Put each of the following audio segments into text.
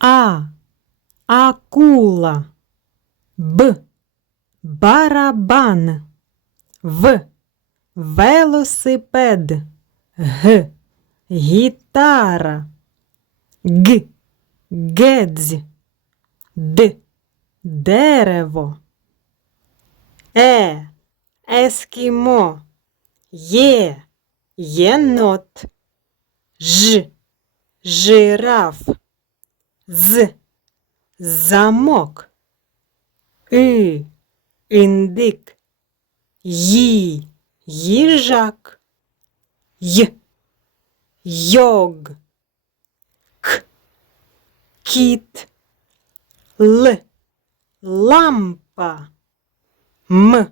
А. Акула. Б. Барабан. В. Велосипед. Г. Гітара. Г. Гедзь. Д. Дерево. Е. Ескімо. Є. Єнот. Ж. Жираф. З. Замок. И. Індик. Ї. Їжак. Й. Йог. К. Кіт. Л. Лампа. М.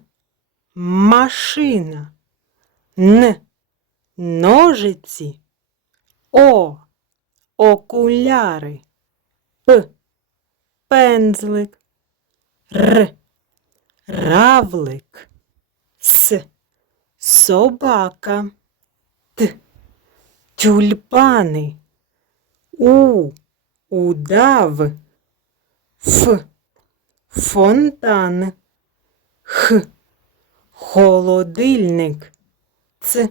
Машина. Н. Ножиці. О. Окуляри. П. Пензлик. Р. Равлик. С. Собака. Т. Тюльпани. У. Удав. Ф. Фонтан. Х. Холодильник. Ц.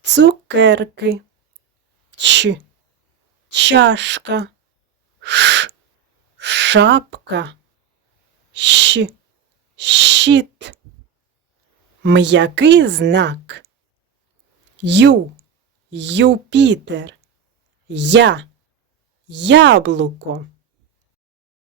Цукерки. Ч. Чашка. Ш. Шапка. Щ. Щит. М'який знак. Ю. Юпітер. Я. Яблуко.